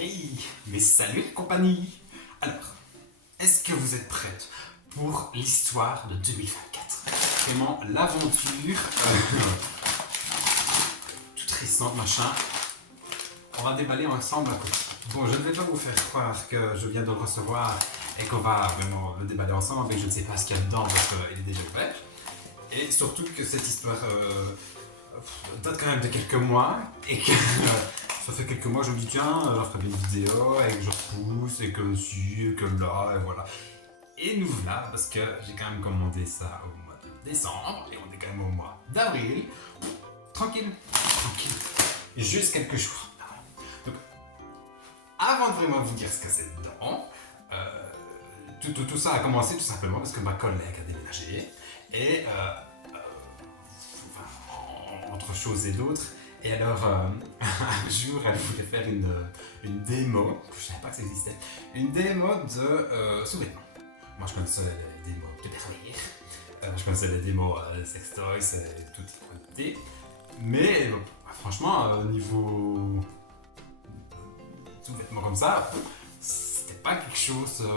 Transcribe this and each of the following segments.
Hey, mais salut la compagnie. Alors, est-ce que vous êtes prête pour l'histoire de 2024? Vraiment l'aventure toute récente, machin. On va déballer ensemble à côté. Bon, je ne vais pas vous faire croire que je viens de le recevoir et qu'on va vraiment le déballer ensemble et que je ne sais pas ce qu'il y a dedans parce qu'il est déjà ouvert. Et surtout que cette histoire date quand même de quelques mois et que ça fait quelques mois que je me dis tiens, je ferai une vidéo et que je repousse et que si et que là et voilà. Et nous voilà parce que j'ai quand même commandé ça au mois de décembre et on est quand même au mois d'avril. Tranquille, tranquille. Juste quelques jours. Donc avant de vraiment vous dire ce que c'est dedans, tout ça a commencé tout simplement parce que ma collègue a déménagé et entre choses et d'autres. Et alors, un jour, elle voulait faire une démo, je ne savais pas que ça existait, une démo de sous-vêtements. Moi, je connaissais les démos de pervers, je connaissais les démos sextoys et tout équité. Mais franchement, niveau sous-vêtements comme ça, c'était pas quelque chose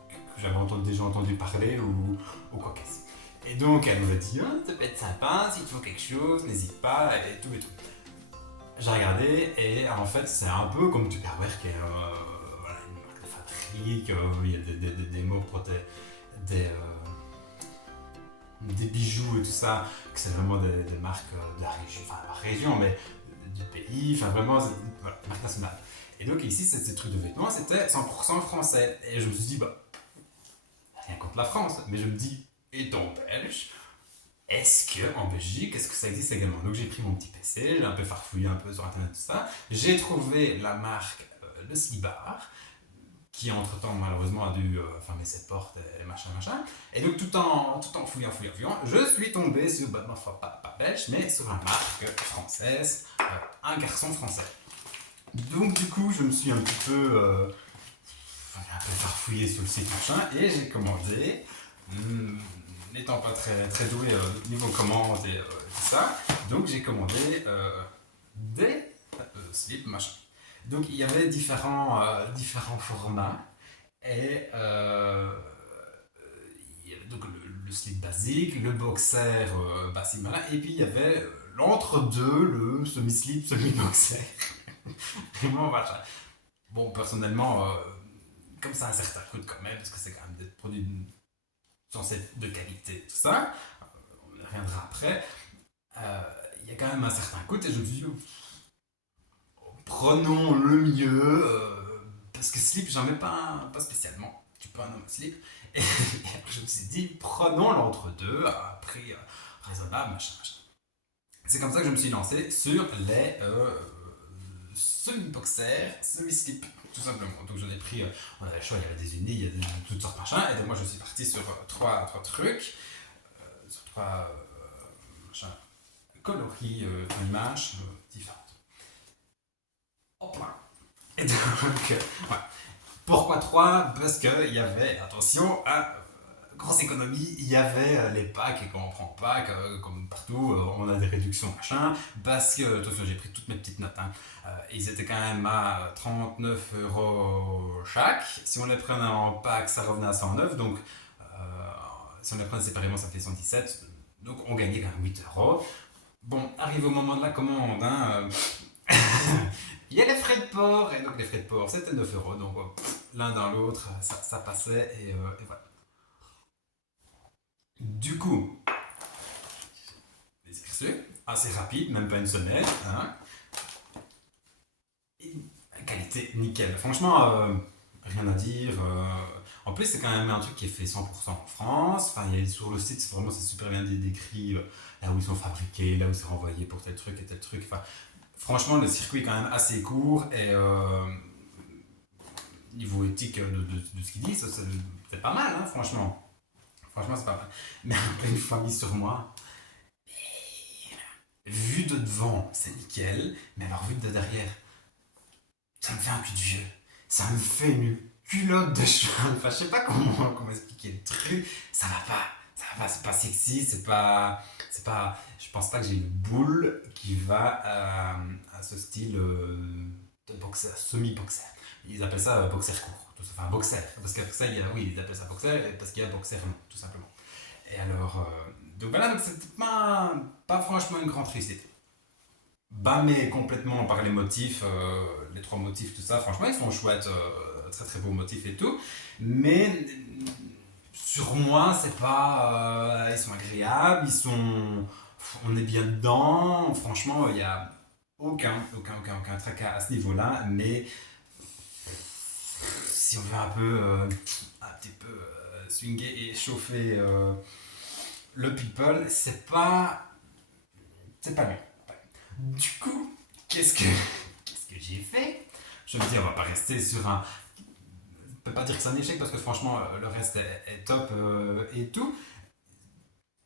que j'avais déjà entendu parler ou quoi que ce soit. Et donc elle m'avait dit, oh, ça peut être sympa, si tu veux quelque chose, n'hésite pas, et tout et tout. J'ai regardé et en fait c'est un peu comme Tupperware qui est voilà, une marque de fabrique, il y a des mots pour des bijoux et tout ça, que c'est vraiment des marques de la région, enfin pas région mais du pays, enfin vraiment voilà, marque nationale. Et donc ici ces trucs de vêtements c'était 100% français et je me suis dit bah rien contre la France, mais je me dis étant belge, est-ce que en Belgique, est-ce que ça existe également? Donc j'ai pris mon petit PC, j'ai un peu farfouillé un peu sur internet tout ça, j'ai trouvé la marque Le Slibar, qui entre-temps malheureusement a dû fermer ses portes et machin machin. Et donc tout en fouillant, je suis tombé sur, bah, enfin pas belge, mais sur une marque française, un garçon français. Donc du coup je me suis un peu farfouillé sur le site machin et j'ai commandé. N'étant pas très doué niveau commande et tout ça, donc j'ai commandé des slips machin. Donc il y avait différents formats et il y avait donc le slip basique, le boxer basique malin, et puis il y avait l'entre-deux, le semi-slip, semi-boxer. Vraiment machin. Bon, personnellement, comme ça a un certain coût quand même, parce que c'est quand même des produits censés être de qualité, tout ça, on y reviendra après, il y a quand même un certain coût, et je me suis dit, prenons le mieux, parce que slip, j'en mets pas spécialement, je suis pas un homme slip, et je me suis dit, prenons l'entre-deux à un prix raisonnable, machin, machin. C'est comme ça que je me suis lancé sur les semi-boxers, semi-slip, tout simplement. Donc j'en ai pris, on avait le choix, il y avait des unis, il y a toutes sortes de machins, et donc moi je suis parti sur trois trucs, sur trois machins coloris, images différentes. Hop là. Et donc, ouais. Pourquoi trois? Parce qu'il y avait, attention, grosse économie, il y avait les packs, et quand on prend pack, comme partout, on a des réductions machin, parce que, attention, j'ai pris toutes mes petites notes, hein, ils étaient quand même à 39 € chaque, si on les prenait en pack, ça revenait à 109, donc si on les prenait séparément, ça fait 117, donc on gagnait quand même 8 €. Bon, arrive au moment de la commande, hein, il y a les frais de port, et donc les frais de port c'était 9 €, donc l'un dans l'autre, ça passait, et voilà. Du coup, les exercices, assez rapide, même pas une semaine, hein. Et qualité nickel. Franchement, rien à dire. En plus, c'est quand même un truc qui est fait 100% en France. Enfin, il y a, sur le site, c'est super bien décrit là où ils sont fabriqués, là où c'est renvoyé pour tel truc et tel truc. Enfin, franchement, le circuit est quand même assez court et niveau éthique de ce qu'ils disent, c'est pas mal, hein, franchement. Franchement, c'est pas mal. Mais après, une fois mis sur moi, vu de devant, c'est nickel, mais alors vu de derrière, ça me fait un cul de vieux. Ça me fait une culotte de cheval. Enfin, je sais pas comment expliquer le truc. Ça va pas, c'est pas sexy, c'est pas. Je pense pas que j'ai une boule qui va à ce style de boxer, semi-boxer. Ils appellent ça boxer court, tout ça, enfin boxer. Parce qu'après ça, oui, ils appellent ça boxer parce qu'il y a boxer long, tout simplement. Et alors, donc voilà, donc c'était pas franchement une grande réussite. Bâmé complètement par les motifs, les trois motifs, tout ça, franchement, ils sont chouettes, très très beaux motifs et tout. Mais sur moi, c'est pas. Ils sont agréables, ils sont. On est bien dedans, franchement, il y a aucun tracas à ce niveau-là, mais si on veut un petit peu swinger et chauffer le people, c'est pas lui. Du coup, qu'est-ce que j'ai fait? Je me dis, on va pas rester sur un. Je peux pas dire que c'est un échec parce que franchement, le reste est top et tout.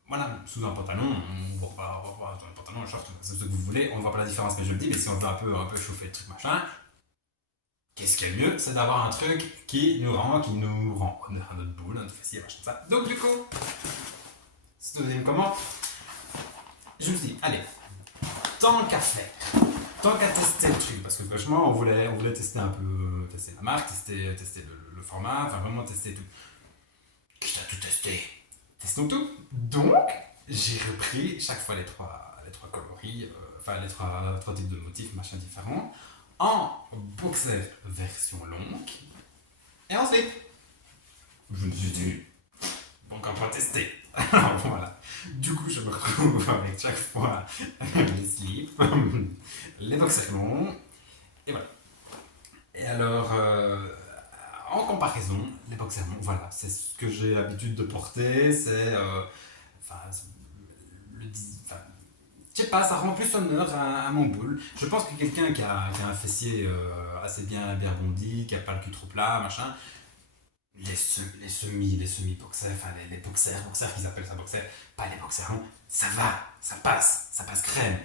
Voilà, sous un pantalon, on voit pas, dans un pantalon, un short, c'est ce que vous voulez, on voit pas la différence, mais je le dis, mais si on veut un peu chauffer le truc machin, qu'est-ce qu'il y a de mieux? C'est d'avoir un truc qui nous rend à notre boule, à notre fessier, machin, ça. Donc du coup, cette deuxième commande, je me suis dit, allez, tant qu'à faire, tant qu'à tester le truc, parce que franchement, on voulait tester un peu, tester la marque, tester le format, enfin vraiment tester tout. Quitte à tout tester, testons tout. Donc, j'ai repris chaque fois les trois coloris, enfin les trois types de motifs, machin différents, en boxer version longue, et ensuite, je me suis dit, donc on va tester. Alors voilà. Du coup, je me retrouve avec chaque fois les slips, les boxers longs, et voilà. Et alors, en comparaison, les boxers longs, voilà, c'est ce que j'ai l'habitude de porter, enfin, le, enfin, je sais pas, ça rend plus honneur à mon boule. Je pense que quelqu'un qui a un fessier assez bien bondi, qui a pas le cul trop plat, machin, les semi-boxers, enfin les boxers qu'ils appellent ça boxers, pas les boxers longs, ça va, ça passe crème.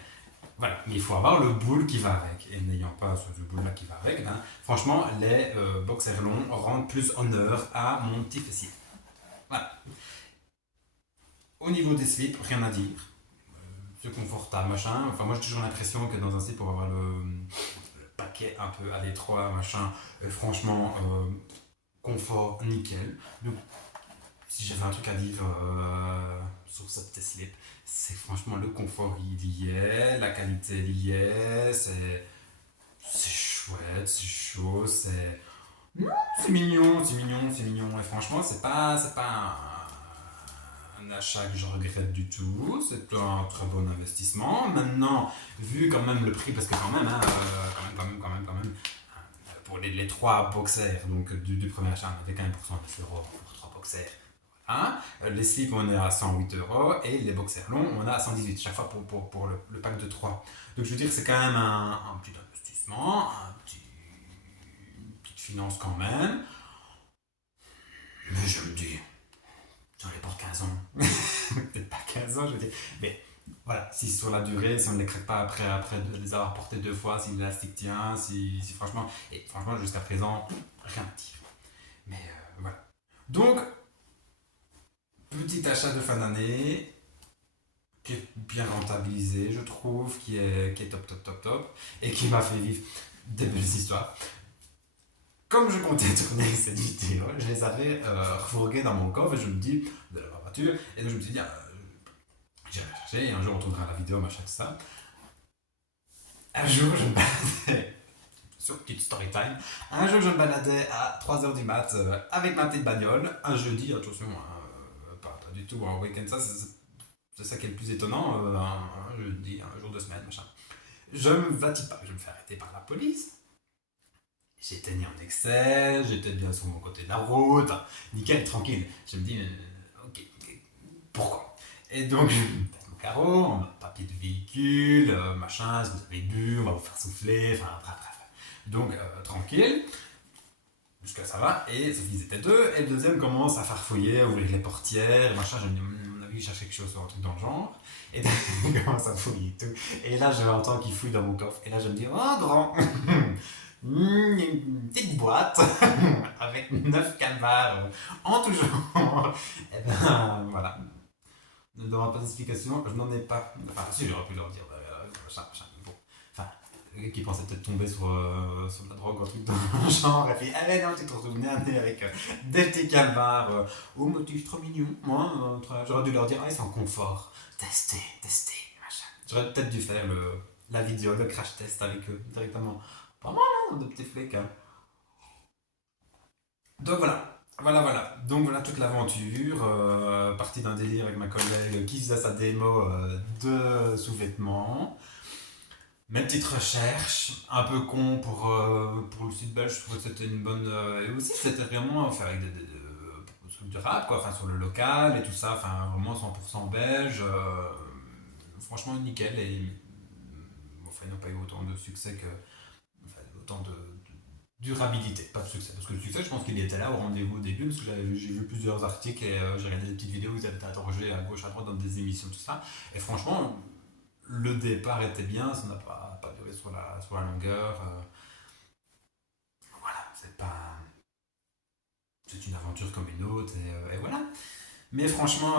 Voilà, mais il faut avoir le boule qui va avec. Et n'ayant pas ce boule là qui va avec, ben, franchement, les boxers longs rendent plus honneur à mon petit fessier. Voilà. Au niveau des slips, rien à dire. C'est confortable, machin. Enfin, moi j'ai toujours l'impression que dans un slip, pour avoir le paquet un peu à l'étroit, machin, franchement, confort nickel. Donc, si j'avais un truc à dire sur ce petit slip, c'est franchement le confort il y est, la qualité il y est, c'est chouette, c'est chaud, c'est mignon, c'est mignon. Et franchement, c'est pas un achat que je regrette du tout, c'est un très bon investissement. Maintenant, vu quand même le prix, parce que quand même, hein, quand même, pour les trois boxers, donc du premier achat, on avait quand même pour 109 € pour trois boxers. Hein. Les slips, on est à 108 € et les boxers longs, on est à 118 chaque fois pour le pack de 3. Donc je veux dire, c'est quand même un petit investissement, une petite finance quand même. Mais je me dis, j'en ai pour 15 ans. Peut-être pas 15 ans, je veux dire. Mais voilà, si sur la durée, si on ne les craque pas après de les avoir portés deux fois, si l'élastique tient, si franchement, et franchement jusqu'à présent, rien à dire. Mais voilà. Donc, petit achat de fin d'année, qui est bien rentabilisé, je trouve, qui est top, et qui m'a fait vivre des belles histoires. Comme je comptais tourner cette vidéo, je les avais refourgués dans mon coffre, et je me dis, de la voiture, et donc je me suis dit, j'irai chercher, et un jour on tournera la vidéo, machin, tout ça. Un jour, je me baladais, sur petite story time, un jour je me baladais à 3h du mat avec ma petite bagnole, un jeudi, attention, pas du tout, un week-end, ça, c'est ça qui est le plus étonnant, un jeudi, un jour de semaine, machin. Je me bâtis pas, je me fais arrêter par la police. J'étais ni en excès, j'étais bien sur mon côté de la route, nickel, tranquille. Je me dis, ok, pourquoi? Et donc, je me passe mon carreau, on a papier de véhicule, machin, si vous avez bu, on va vous faire souffler, enfin, bref. Donc, tranquille, jusqu'à ça va, et ils étaient deux, et le deuxième commence à farfouiller, à ouvrir les portières, machin, je me dis, on a vu qu'il cherchait quelque chose, un truc dans le genre, et donc, il commence à fouiller et tout, et là, je l'entends qu'il fouille dans mon coffre, et là, je me dis, oh, grand, une petite boîte, avec 9 calmars en tout genre, et ben, voilà, ne demande pas d'explication, je n'en ai pas, enfin, si, j'aurais pu leur dire, machin, bon, enfin, qui pensait peut-être tomber sur la drogue ou un truc dans le genre, et puis, allez, non, tu te retrouves nez à nez avec des petits calmars. Oh, mais tu es trop mignon. Moi, j'aurais dû leur dire, ah, ils sont en confort. Tester, tester, machin. J'aurais peut-être dû faire la vidéo, le crash test avec eux directement. Pas mal, hein, de petits flics. Hein. Donc voilà. Voilà, voilà. Donc voilà toute l'aventure. Partie d'un délire avec ma collègue qui faisait sa démo de sous-vêtements. Mes petites recherches, un peu con pour le site belge, je trouvais que c'était une bonne. Et aussi, c'était vraiment faire avec trucs de rap, quoi, enfin sur le local et tout ça, enfin vraiment 100% belge. Franchement, nickel. Et enfin, ils n'ont pas eu autant de succès que. Enfin, autant de durabilité, pas de succès. Parce que le succès, je pense qu'il était là au rendez-vous au début, parce que j'ai vu plusieurs articles et j'ai regardé des petites vidéos où ils avaient été interrogés à gauche, à droite dans des émissions, tout ça. Et franchement, le départ était bien, ça n'a pas duré sur la longueur. Voilà, c'est pas. C'est une aventure comme une autre, et voilà. Mais franchement,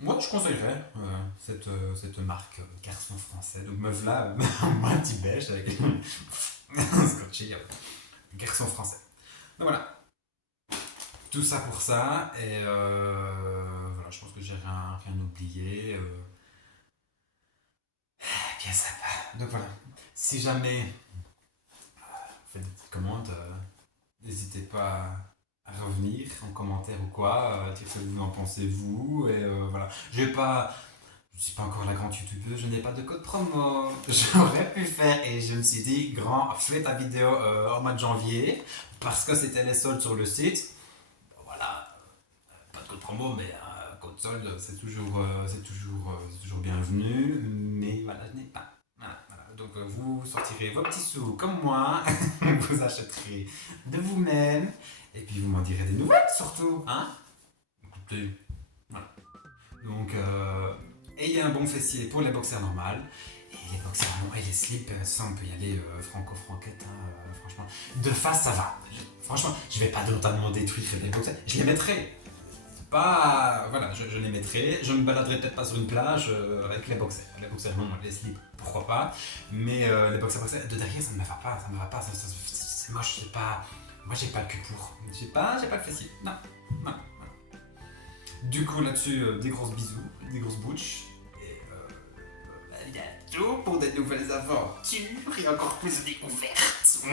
moi je conseillerais cette marque garçon français. Donc meuf là, moi un petit beige avec scotché, garçon français. Donc voilà, tout ça pour ça, et voilà, je pense que j'ai rien oublié. Bien sympa. Donc voilà, si jamais vous faites des petites commandes, n'hésitez pas à revenir en commentaire ou quoi, dire ce que vous en pensez vous, et voilà. Je ne suis pas encore la grande youtubeuse, je n'ai pas de code promo. J'aurais pu faire et je me suis dit, grand, fais ta vidéo au mois de janvier parce que c'était les soldes sur le site. Bon, voilà, pas de code promo, mais code solde, c'est toujours bienvenu. Mais voilà, je n'ai pas. Voilà, voilà. Donc vous sortirez vos petits sous comme moi, vous achèterez de vous-même et puis vous m'en direz des nouvelles surtout. Hein. Écoutez, voilà. Donc, ayez un bon fessier pour les boxers normales. Et les boxers longs et les slips, ça on peut y aller franco-franquette, hein, franchement. De face, ça va. Franchement, je vais pas totalement détruire les boxers. Je les mettrai. C'est pas. Voilà, je les mettrai. Je me baladerai peut-être pas sur une plage avec les boxers. Les boxers longs, les slips, pourquoi pas. Mais les boxers de derrière, ça ne me va pas. Ça me va pas. C'est moche, c'est pas. Moi, j'ai pas le cul pour. J'ai pas le fessier. Non, non. Du coup, là-dessus, des grosses bisous, des grosses bouches. Et à bientôt pour des nouvelles aventures et encore plus de découvertes.